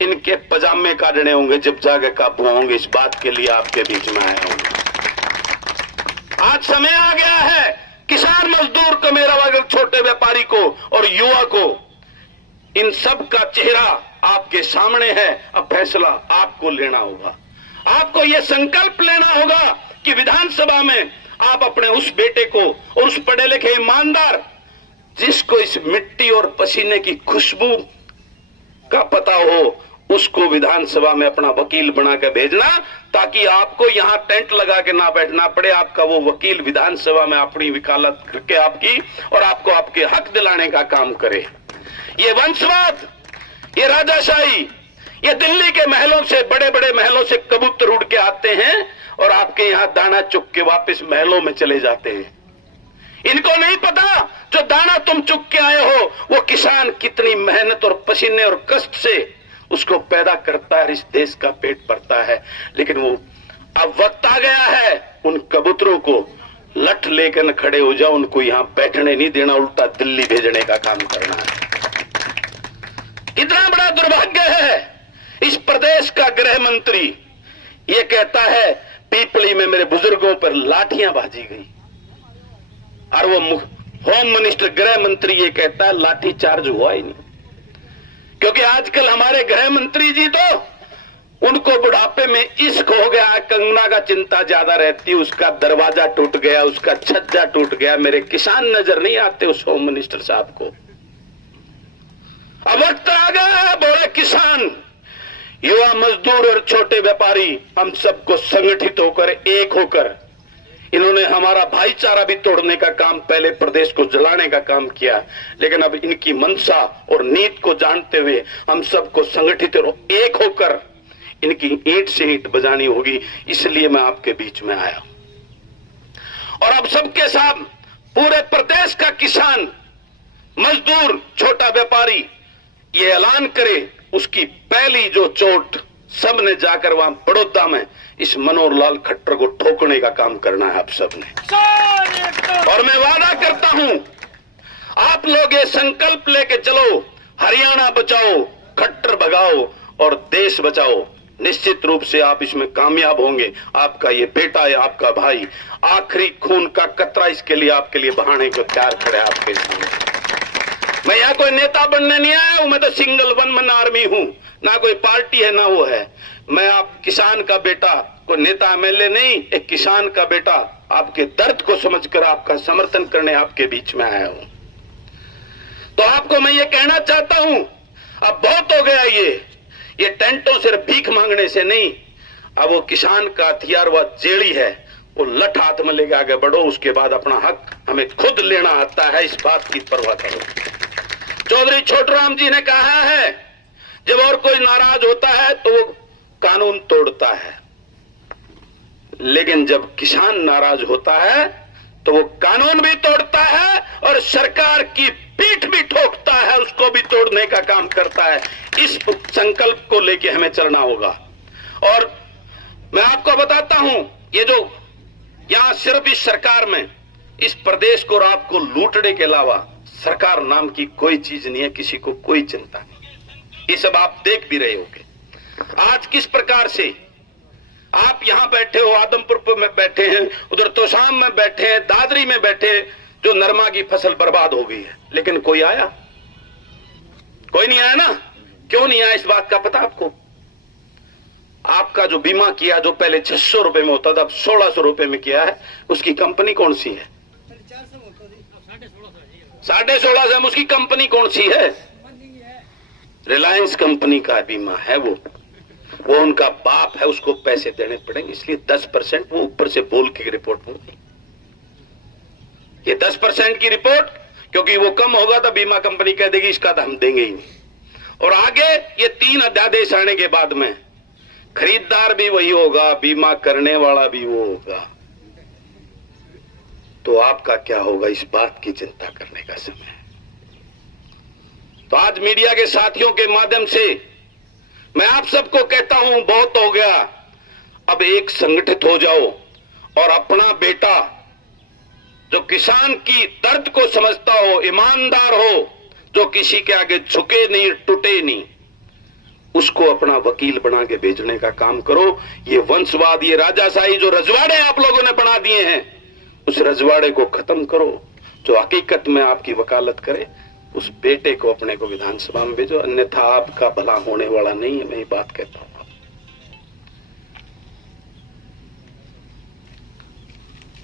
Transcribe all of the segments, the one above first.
इनके पजामे काटने होंगे जब जाके काबू होंगे। इस बात के लिए आपके बीच में आया हूं। आज समय आ गया है, किसान मजदूर को, मेरा वर्ग, छोटे व्यापारी को और युवा को, इन सब का चेहरा आपके सामने है। अब फैसला आपको लेना होगा। आपको यह संकल्प लेना होगा कि विधानसभा में आप अपने उस बेटे को और उस पढ़े लिखे ईमानदार, जिसको इस मिट्टी और पसीने की खुशबू का पता हो, उसको विधानसभा में अपना वकील बनाकर भेजना, ताकि आपको यहां टेंट लगा के ना बैठना पड़े। आपका वो वकील विधानसभा में अपनी वकालत करके आपकी और आपको आपके हक दिलाने का काम करे। ये वंशवाद, ये राजाशाही, ये दिल्ली के महलों से, बड़े बड़े महलों से कबूतर उड़ के आते हैं और आपके यहां दाना चुग के वापस महलों में चले जाते हैं। इनको नहीं पता जो दाना तुम चुग के आए हो, वो किसान कितनी मेहनत और पसीने और कष्ट से उसको पैदा करता है, इस देश का पेट भरता है। लेकिन वो अब वक्त आ गया है, उन कबूतरों को लठ लेकर खड़े हो जाओ, उनको यहां बैठने नहीं देना, उल्टा दिल्ली भेजने का काम करना है। कितना बड़ा दुर्भाग्य है, इस प्रदेश का गृह मंत्री ये कहता है पीपली में मेरे बुजुर्गों पर लाठियां बाजी गई, और वो होम मिनिस्टर, गृह मंत्री ये कहता है लाठी चार्ज हुआ ही नहीं। क्योंकि आजकल हमारे गृह मंत्री जी तो, उनको बुढ़ापे में इश्क हो गया है, कंगना का चिंता ज्यादा रहती है, उसका दरवाजा टूट गया, उसका छज्जा टूट गया। मेरे किसान नजर नहीं आते उस होम मिनिस्टर साहब को। अब वक्त आ गया है, बोले किसान, युवा, मजदूर और छोटे व्यापारी, हम सबको संगठित होकर, एक होकर, इन्होंने हमारा भाईचारा भी तोड़ने का काम, पहले प्रदेश को जलाने का काम किया, लेकिन अब इनकी मंशा और नीति को जानते हुए हम सबको संगठित और एक होकर इनकी ईंट से ईंट बजानी होगी। इसलिए मैं आपके बीच में आया और अब सबके साथ पूरे प्रदेश का किसान, मजदूर, छोटा व्यापारी ये ऐलान करे, उसकी पहली जो चोट सबने जाकर वहां बड़ौदा में इस मनोहर लाल खट्टर को ठोकने का काम करना है आप सबने। और मैं वादा करता हूं, आप लोग ये संकल्प लेके चलो, हरियाणा बचाओ, खट्टर भगाओ और देश बचाओ। निश्चित रूप से आप इसमें कामयाब होंगे। आपका ये बेटा है, आपका भाई, आखिरी खून का कतरा इसके लिए, आपके लिए बहाने को तैयार खड़े आपके सामने। मैं यहाँ कोई नेता बनने नहीं आया हूं, मैं तो सिंगल वन मैन आर्मी हूं, ना कोई पार्टी है ना वो है। मैं आप किसान का बेटा, कोई नेता एमएलए नहीं, एक किसान का बेटा, आपके दर्द को समझकर आपका समर्थन करने आपके बीच में आया हूं। तो आपको मैं ये कहना चाहता हूं, अब बहुत हो गया ये टेंटों से भीख मांगने से नहीं। अब वो किसान का हथियार, वह जेड़ी है, वो लठ हाथ में लेके आगे बढ़ो। उसके बाद अपना हक हमें खुद लेना आता है, इस बात की परवाह करो। चौधरी छोटूराम जी ने कहा है, जब और कोई नाराज होता है तो वो कानून तोड़ता है, लेकिन जब किसान नाराज होता है तो वो कानून भी तोड़ता है और सरकार की पीठ भी ठोकता है, उसको भी तोड़ने का काम करता है। इस संकल्प को लेके हमें चलना होगा। और मैं आपको बताता हूं, ये जो यहां सिर्फ इस सरकार में, इस प्रदेश को और आपको लूटने के अलावा सरकार नाम की कोई चीज नहीं है, किसी को कोई चिंता नहीं। ये सब आप देख भी रहे होंगे। आज किस प्रकार से आप यहां बैठे हो, आदमपुर में बैठे हैं, उधर तोशाम में बैठे हैं, दादरी में बैठे, जो नरमा की फसल बर्बाद हो गई है, लेकिन कोई आया? कोई नहीं आया ना। क्यों नहीं आया, इस बात का पता आपको? आपका जो बीमा किया, जो पहले 600 रुपए में होता था, अब 1600 रुपए में किया है, उसकी कंपनी कौन सी है? 1650 में उसकी कंपनी कौन सी है? रिलायंस कंपनी का बीमा है वो उनका बाप है, उसको पैसे देने पड़ेंगे, इसलिए 10% वो ऊपर से बोल के रिपोर्ट में। ये 10% की रिपोर्ट, क्योंकि वो कम होगा तो बीमा कंपनी कह देगी इसका तो हम देंगे ही नहीं। और आगे ये 3 अध्यादेश आने के बाद में खरीदार भी वही होगा, बीमा करने वाला भी वो होगा, तो आपका क्या होगा, इस बात की चिंता करने का समय है। तो आज मीडिया के साथियों के माध्यम से मैं आप सबको कहता हूं, बहुत हो गया, अब एक संगठित हो जाओ और अपना बेटा जो किसान की दर्द को समझता हो, ईमानदार हो, जो किसी के आगे झुके नहीं, टूटे नहीं, उसको अपना वकील बना के भेजने का काम करो। ये वंशवाद, ये राजाशाही जो रजवाड़े आप लोगों ने बना दिए हैं, उस रजवाड़े को खत्म करो। जो हकीकत में आपकी वकालत करे, उस बेटे को अपने को विधानसभा में भेजो, अन्यथा आपका भला होने वाला नहीं है। मैं ये बात कहता हूं।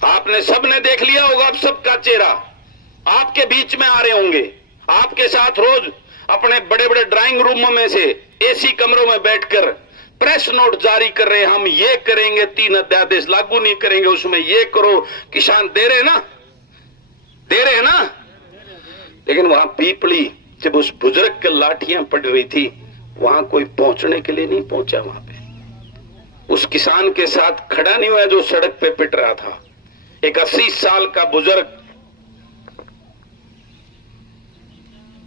आपने सबने देख लिया होगा, अब सबका चेहरा आपके बीच में आ रहे होंगे, आपके साथ रोज अपने बड़े बड़े ड्राइंग रूमों में से एसी कमरों में बैठकर प्रेस नोट जारी कर रहे हैं। हम ये करेंगे, 3 अध्यादेश लागू नहीं करेंगे, उसमें ये करो। किसान दे रहे ना, दे रहे हैं ना। लेकिन वहां पीपली, जब उस बुजुर्ग के लाठियां पड़ रही थी, वहां कोई पहुंचने के लिए नहीं पहुंचा। वहां पे उस किसान के साथ खड़ा नहीं हुआ जो सड़क पे पिट रहा था। एक 80 साल का बुजुर्ग,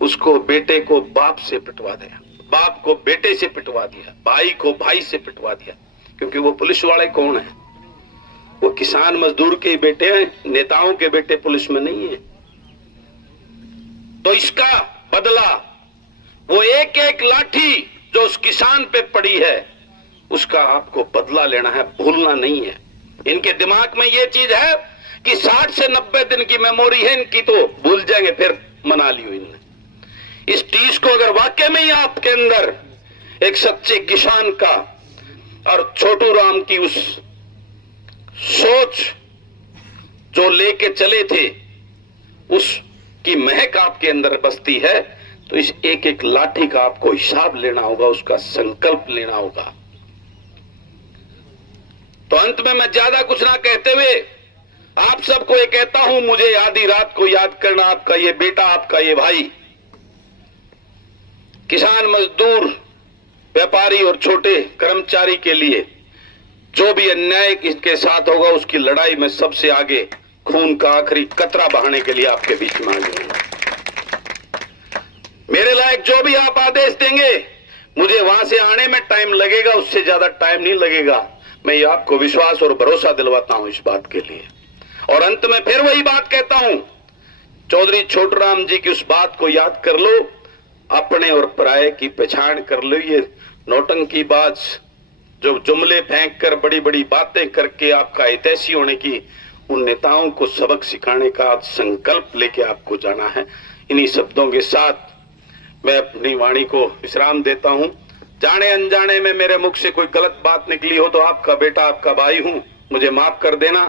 उसको बेटे को बाप से पिटवा दिया, बाप को बेटे से पिटवा दिया, भाई को भाई से पिटवा दिया। क्योंकि वो पुलिस वाले कौन है? वो किसान मजदूर के बेटे हैं, नेताओं के बेटे पुलिस में नहीं है। तो इसका बदला, वो एक एक लाठी जो उस किसान पे पड़ी है, उसका आपको बदला लेना है, भूलना नहीं है। इनके दिमाग में ये चीज है कि 60 से 90 दिन की मेमोरी है इनकी, तो भूल जाएंगे, फिर मना लियो इन्होंने। इस चीज को अगर वाकई में ही आपके अंदर एक सच्चे किसान का और छोटू राम की उस सोच जो लेके चले थे, उसकी महक आपके अंदर बसती है, तो इस एक एक लाठी का आपको हिसाब लेना होगा, उसका संकल्प लेना होगा। तो अंत में मैं ज्यादा कुछ ना कहते हुए आप सबको ये कहता हूं, मुझे आधी रात को याद करना, आपका ये बेटा, आपका ये भाई, किसान, मजदूर, व्यापारी और छोटे कर्मचारी के लिए जो भी अन्याय इसके साथ होगा, उसकी लड़ाई में सबसे आगे खून का आखिरी कतरा बहाने के लिए आपके बीच में आगे हूं। मेरे लायक जो भी आप आदेश देंगे, मुझे वहां से आने में टाइम लगेगा, उससे ज्यादा टाइम नहीं लगेगा। मैं ये आपको विश्वास और भरोसा दिलवाता हूं इस बात के लिए। और अंत में फिर वही बात कहता हूं, चौधरी छोटूराम जी की उस बात को याद कर लो, अपने और पराये की पहचान कर लो। ये नौटंकीबाज जो जुमले फेंक कर, बड़ी बड़ी बातें करके आपका हितैषी होने की, उन नेताओं को सबक सिखाने का संकल्प लेके आपको जाना है। इन्हीं शब्दों के साथ मैं अपनी वाणी को विश्राम देता हूं। जाने अनजाने में मेरे मुख से कोई गलत बात निकली हो तो आपका बेटा, आपका भाई हूं, मुझे माफ कर देना।